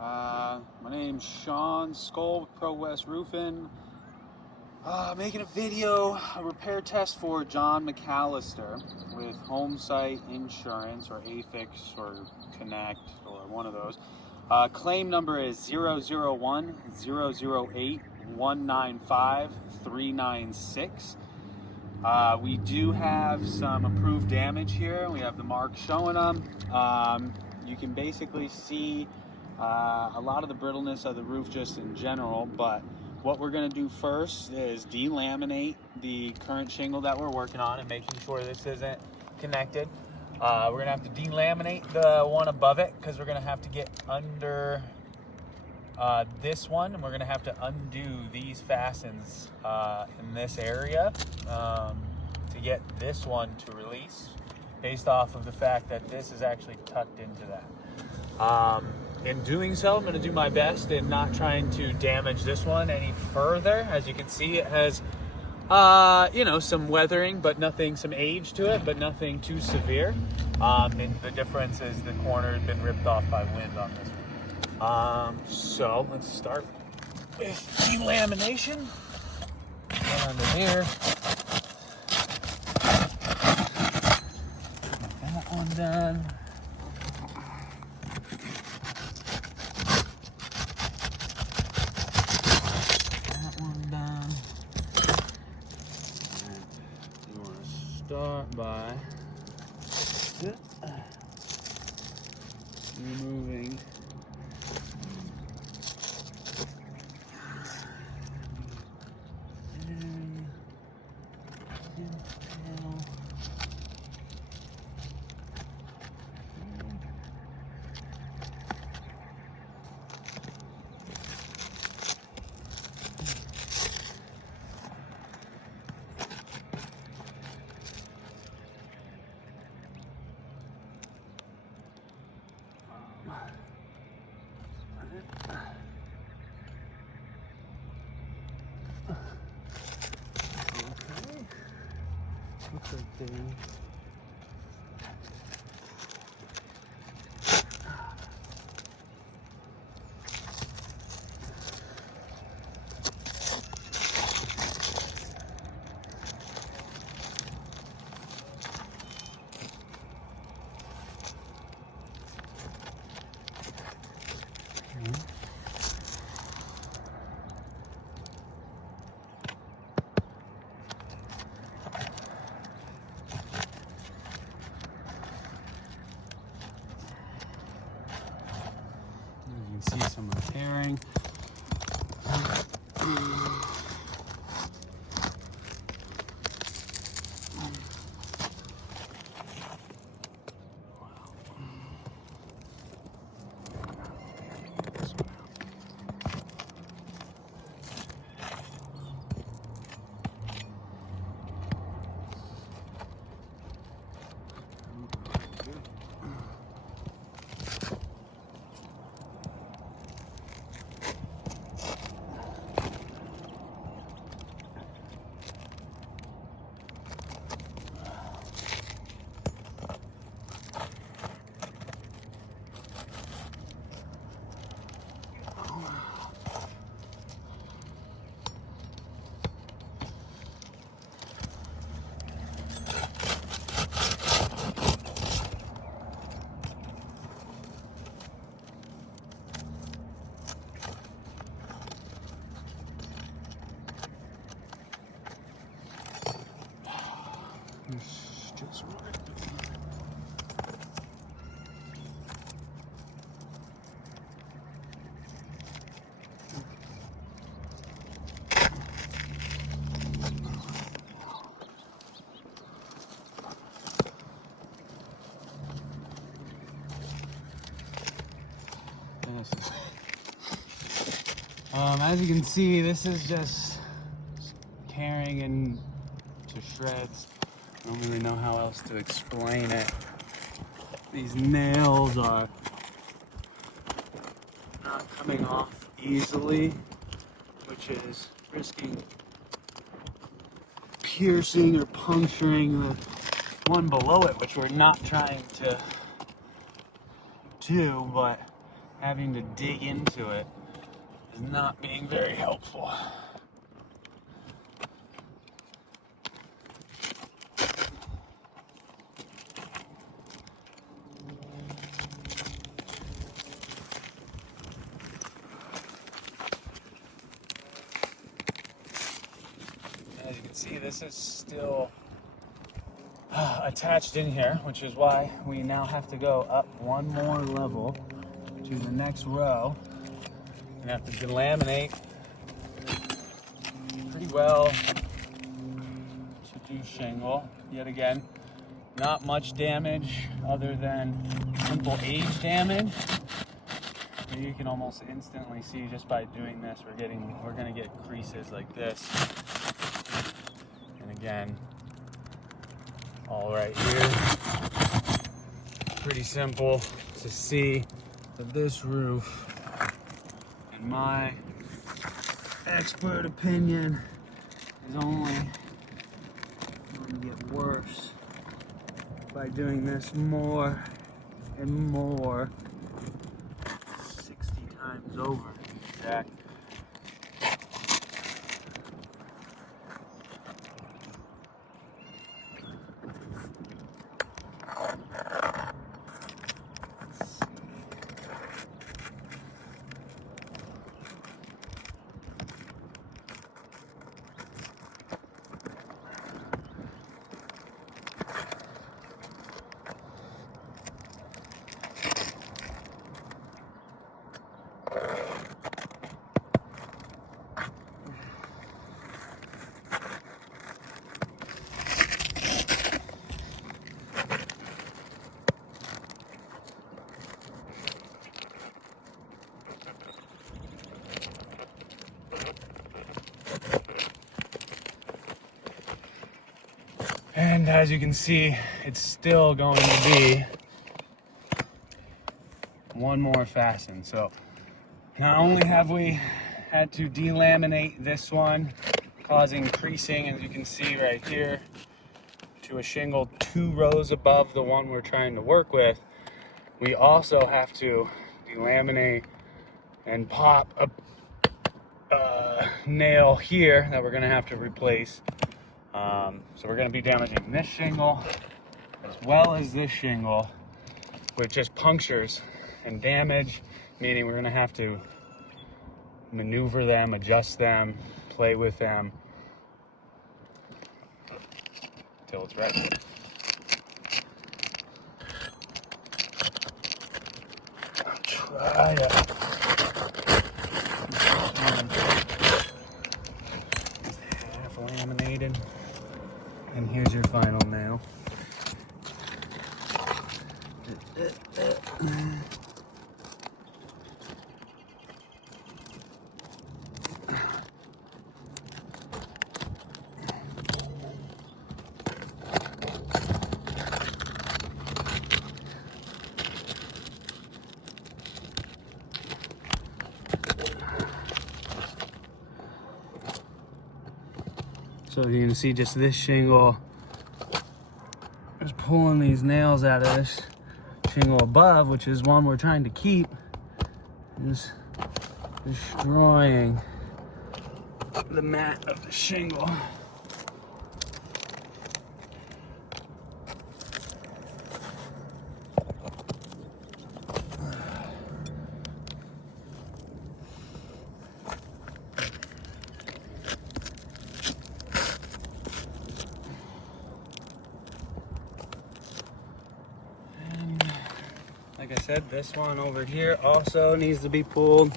My name's Sean Skull with Pro West Roofing. Making a repair test for John McAlister with Homesite Insurance or afics or Connect or one of those. Claim number is 001-008-195-396. We do have some approved damage here. We have the marks showing them. You can basically see a lot of the brittleness of the roof just in general, but what we're going to do first is delaminate the current shingle that we're working on and making sure this isn't connected. We're going to have to delaminate the one above it because we're going to have to get under this one, and we're going to have to undo these fastens in this area to get this one to release, based off of the fact that this is actually tucked into that. In doing so, I'm going to do my best in not trying to damage this one any further. As you can see, it has some weathering, but some age to it, but nothing too severe. And the difference is the corner has been ripped off by wind on this one. So let's start with delamination. Get under here. Get that one done. Start by removing looks like they see some repairing. Just right. As you can see, this is just tearing into shreds. I don't really know how else to explain it. These nails are not coming off easily, which is risking piercing or puncturing the one below it, which we're not trying to do, but having to dig into it is not being very helpful. As you can see, this is still attached in here, which is why we now have to go up one more level to the next row and have to delaminate pretty well to do shingle. Yet again, not much damage other than simple age damage. But you can almost instantly see just by doing this, we're gonna get creases like this. And again, all right here, pretty simple to see that this roof, in my expert opinion, is only going to get worse by doing this more and more, 60 times over in fact. And as you can see, it's still going to be one more fasten. So not only have we had to delaminate this one, causing creasing, as you can see right here, to a shingle 2 rows above the one we're trying to work with, we also have to delaminate and pop a nail here that we're going to have to replace. So we're going to be damaging this shingle as well as this shingle with just punctures and damage, meaning we're going to have to maneuver them, adjust them, play with them until it's ready. I'll try to half laminated. And here's your final nail. So you can see just this shingle is pulling these nails out of this shingle above, which is one we're trying to keep, is destroying the mat of the shingle. Like I said, this one over here also needs to be pulled.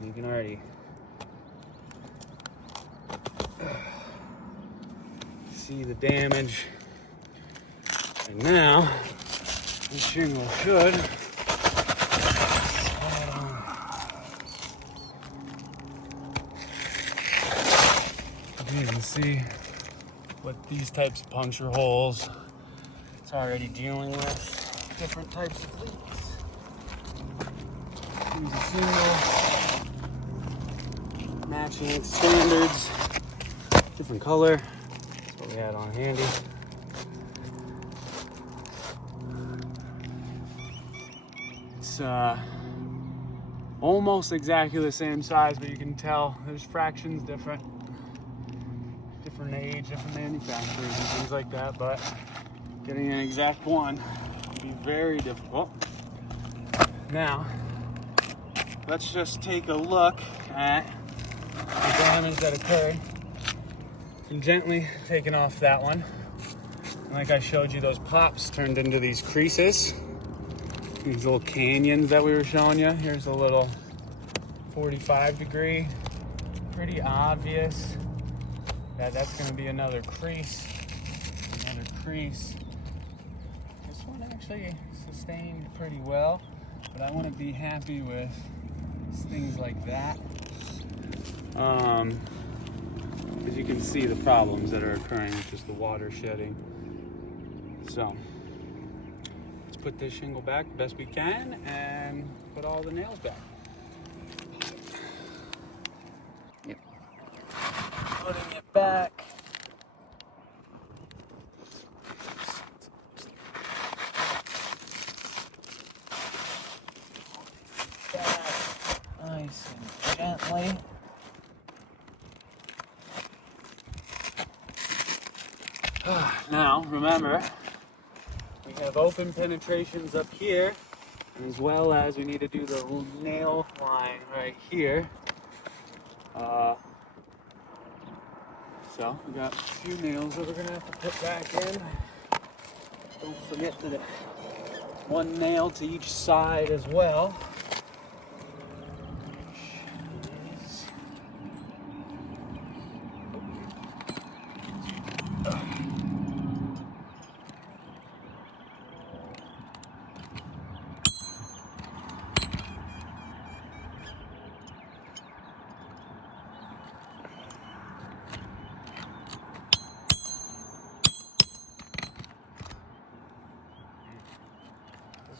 You can already see the damage, and now the shingle should you can see what these types of puncture holes, it's It's already dealing with different types of leaks. Here's a shingle, matching its standards, different color. That's what we had on handy. It's almost exactly the same size, but you can tell there's fractions different age, different manufacturers and things like that, but getting an exact one would be very difficult. Now, let's just take a look at the damage that occurred. I'm gently taking off that one. And like I showed you, those pops turned into these creases. These little canyons that we were showing you. Here's a little 45 degree. Pretty obvious that that's going to be another crease. Another crease. This one actually sustained pretty well, but I want to be happy with things like that. Because you can see the problems that are occurring with just the water shedding. So, let's put this shingle back the best we can and put all the nails back. Yep. Putting it back. Nice and gently. Now, remember, we have open penetrations up here, as well as we need to do the nail line right here. So, we got a few nails that we're going to have to put back in. Don't forget that one nail to each side as well.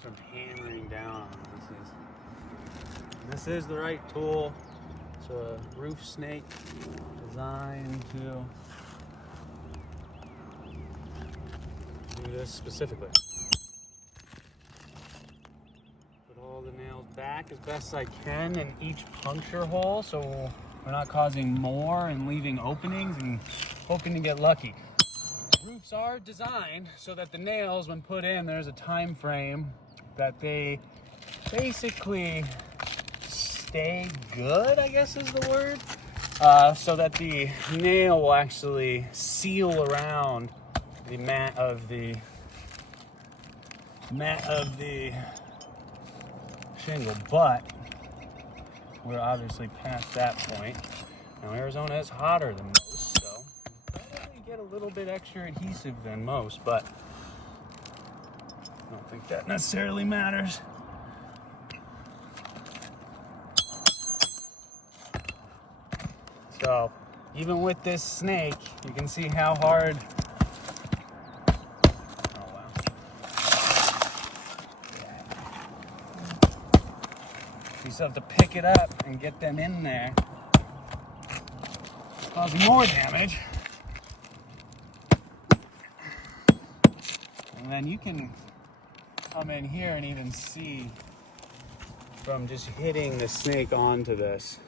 From hammering down. This is the right tool. It's a roof snake designed to do this specifically. Put all the nails back as best I can in each puncture hole, so we're not causing more and leaving openings and hoping to get lucky. Roofs are designed so that the nails, when put in, there's a time frame that they basically stay good, I guess is the word, so that the nail will actually seal around the mat of the shingle. But we're obviously past that point. Now Arizona is hotter than most, so you get a little bit extra adhesive than most, but I don't think that necessarily matters. So, even with this snake, you can see how hard. Oh wow. You still have to pick it up and get them in there, causing more damage. And then you can come in here and even see from just hitting the snake onto this,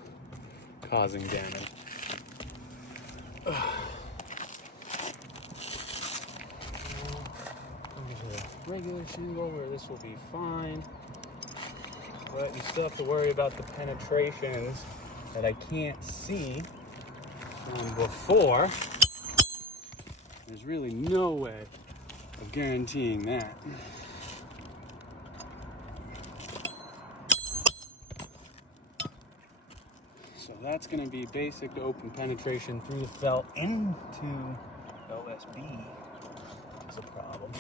causing damage. Come to the regular shingle where this will be fine, but you still have to worry about the penetrations that I can't see from before. There's really no way of guaranteeing that. So that's going to be basic open penetration through the felt into OSB is a problem.